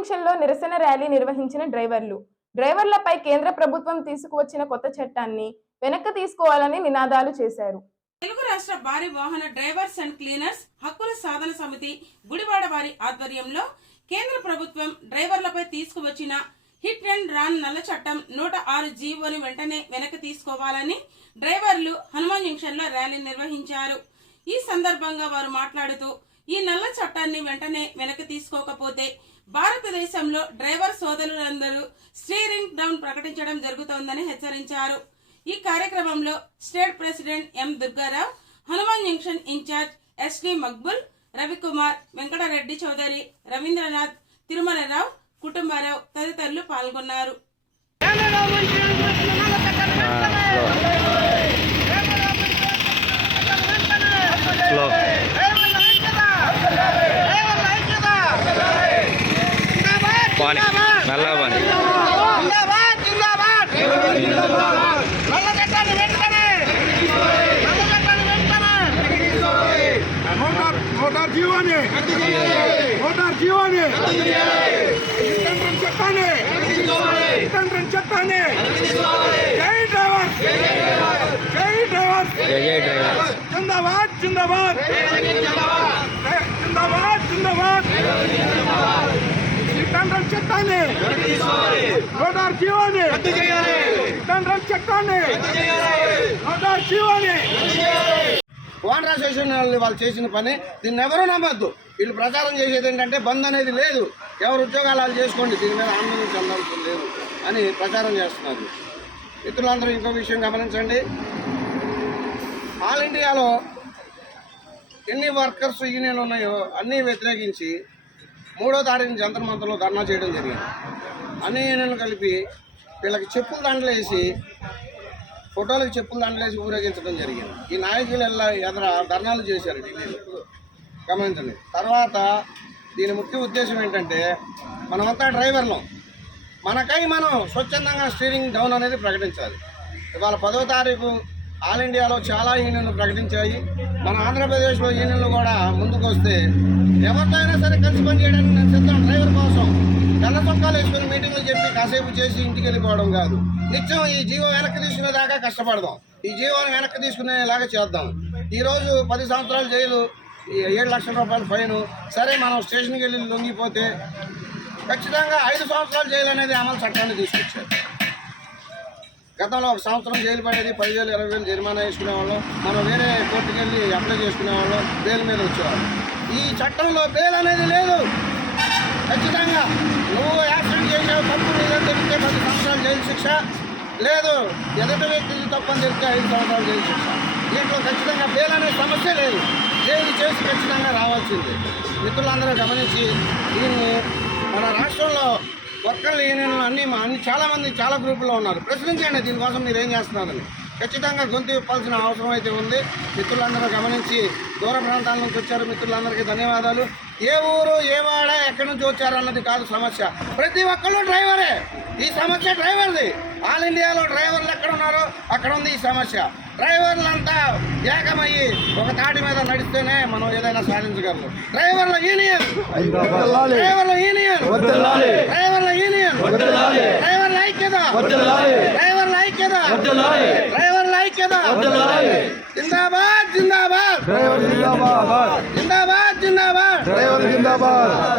జంక్షన్లో నిరసన ర్యాలీ నిర్వహించిన డ్రైవర్లపై కేంద్ర ప్రభుత్వం తీసుకువచ్చిన కొత్త చట్టాన్ని వెనక్కి తీసుకోవాలని నినాదాలు చేశారు. తెలుగు రాష్ట్ర భారీ వాహన డ్రైవర్స్ అండ్ క్లీనర్స్ హక్కుల సాధన సమితి గుడివాడ వారి ఆధ్వర్యంలో కేంద్ర ప్రభుత్వం డ్రైవర్లపై తీసుకువచ్చిన హిట్ అండ్ రన్ నల్ల చట్టం 106 జీవోని వెంటనే వెనక్కి తీసుకోవాలని డ్రైవర్లు హనుమాన్ జంక్షన్ లో ర్యాలీ నిర్వహించారు. ఈ సందర్భంగా వారు మాట్లాడుతూ ఈ నల్ల చట్టాన్ని వెంటనే వెనక్కి తీసుకోకపోతే భారతదేశంలో డ్రైవర్ సోదరులందరూ స్టీరింగ్ డౌన్ ప్రకటించడం జరుగుతోందని హెచ్చరించారు. ఈ కార్యక్రమంలో state president M Durga Rao, Hanuman junction in charge SD Maqbool, Ravi Kumar, Venkata Reddy Chowdary, Ravindranath, Tirumala Rao, Kutumba Rao తదితరులు పాల్గొన్నారు. जिंदाबाद जिंदाबाद जिंदाबाद जिंदाबाद चट्टाने नोटार जीवाने चट्टाने नोटार जीवाने ఓన్ అసోసియేషన్ వాళ్ళు చేసిన పని దీన్ని ఎవరూ నమ్మద్దు. వీళ్ళు ప్రచారం చేసేది ఏంటంటే బంద్ అనేది లేదు, ఎవరు ఉద్యోగాలు వాళ్ళు చేసుకోండి, దీని మీద ఆందోళన చెందాల్సి లేదు అని ప్రచారం చేస్తున్నారు. మిత్రులందరూ ఇంకో విషయం గమనించండి, ఆల్ ఇండియాలో ఎన్ని వర్కర్స్ యూనియన్లు ఉన్నాయో అన్నీ వ్యతిరేకించి 3వ తారీఖున జంతర్ మంతర్లో ధర్నా చేయడం జరిగింది. అన్ని యూనియన్లు కలిపి వీళ్ళకి చెప్పులు దండలు వేసి, ఫోటోలకు చెప్పులు దండలు వేసి ఊరేగించడం జరిగింది. ఈ నాయకులు ఎదుర ధర్నాలు చేశారు ఢిల్లీలో, గమనించండి. తర్వాత దీని ముఖ్య ఉద్దేశం ఏంటంటే, మనమంతా డ్రైవర్లం, మనకై మనం స్వచ్ఛందంగా స్టీరింగ్ డౌన్ అనేది ప్రకటించాలి. ఇవాళ 10వ తారీఖు ఆల్ ఇండియాలో చాలా యూనియన్లు ప్రకటించాయి. మన ఆంధ్రప్రదేశ్లో యూనియన్లు కూడా ముందుకు వస్తే ఎవరితో అయినా సరే కలిసి పనిచేయడానికి నేను సిద్ధం. డ్రైవర్ కోసం తెల్ల చొక్కాలు వేసుకుని మీటింగ్లు చెప్పి కాసేపు చేసి ఇంటికి వెళ్ళిపోవడం కాదు. నిత్యం ఈ జీవో వెనక్కి తీసుకునేదాకా కష్టపడదాం, ఈ జీవోని వెనక్కి తీసుకునేలాగా చేద్దాం. ఈరోజు 10 సంవత్సరాలు జైలు, 7 లక్షల రూపాయలు ఫైను. సరే మనం స్టేషన్కి వెళ్ళి లొంగిపోతే ఖచ్చితంగా 5 సంవత్సరాలు జైలు అనేది అమలు చట్టాన్ని తీసుకొచ్చారు. గతంలో 1 సంవత్సరం జైలు పడేది, 10,000 20,000 జరిమానా వేసుకునేవాళ్ళం. మనం వేరే కోర్టుకు వెళ్ళి అప్లై చేసుకునేవాళ్ళం, బెయిల్ మీద వచ్చేవాళ్ళం. ఈ చట్టంలో బెయిల్ అనేది లేదు. ఖచ్చితంగా నువ్వు యాక్సిడెంట్ చేసావు, తప్పు లేదని తెలిస్తే 10 సంవత్సరాలు జైలు శిక్ష, లేదు ఎదుటి వ్యక్తికి తప్పని తెలిస్తే 5 సంవత్సరాలు జైలు శిక్ష. దీంట్లో ఖచ్చితంగా బెయిల్ అనే సమస్య లేదు, జైలు చేసి ఖచ్చితంగా రావాల్సిందే. మిత్రులందరూ గమనించి దీన్ని మన రాష్ట్రంలో వర్కర్ల యూనియన్లు అన్ని చాలామంది చాలా గ్రూపుల్లో ఉన్నారు. ప్రశ్నించండి దీనికోసం మీరు ఏం చేస్తున్నారని. ఖచ్చితంగా గొంతు విప్పాల్సిన అవసరం అయితే ఉంది. మిత్రులందరూ గమనించి దూర ప్రాంతాల నుంచి వచ్చారు, మిత్రులందరికీ ధన్యవాదాలు. ఏ ఊరు ఏ వాడ ఎక్కడి నుంచి వచ్చారన్నది కాదు సమస్య, ప్రతి ఒక్కళ్ళు డ్రైవరే. ఈ సమస్య డ్రైవర్ది. ఆల్ ఇండియాలో డ్రైవర్లు ఎక్కడ ఉన్నారో అక్కడ ఉంది ఈ సమస్య. డ్రైవర్లంతా ఏకమయ్యి ఒక తాటి మీద నడిస్తేనే మనం ఏదైనా సాధించగలరు. డ్రైవర్ల యూనియన్, డ్రైవర్ల యూనియన్, డ్రైవర్ల యూనియన్, డ్రైవర్ల ఐక్యత, డ్రైవర్ల ఐక్యత, డ్రైవర్ల ఐక్యత. జిందాబాద్ జిందాబాద్, జిందాబాద్ జిందాబాద్, జిందాబాద్.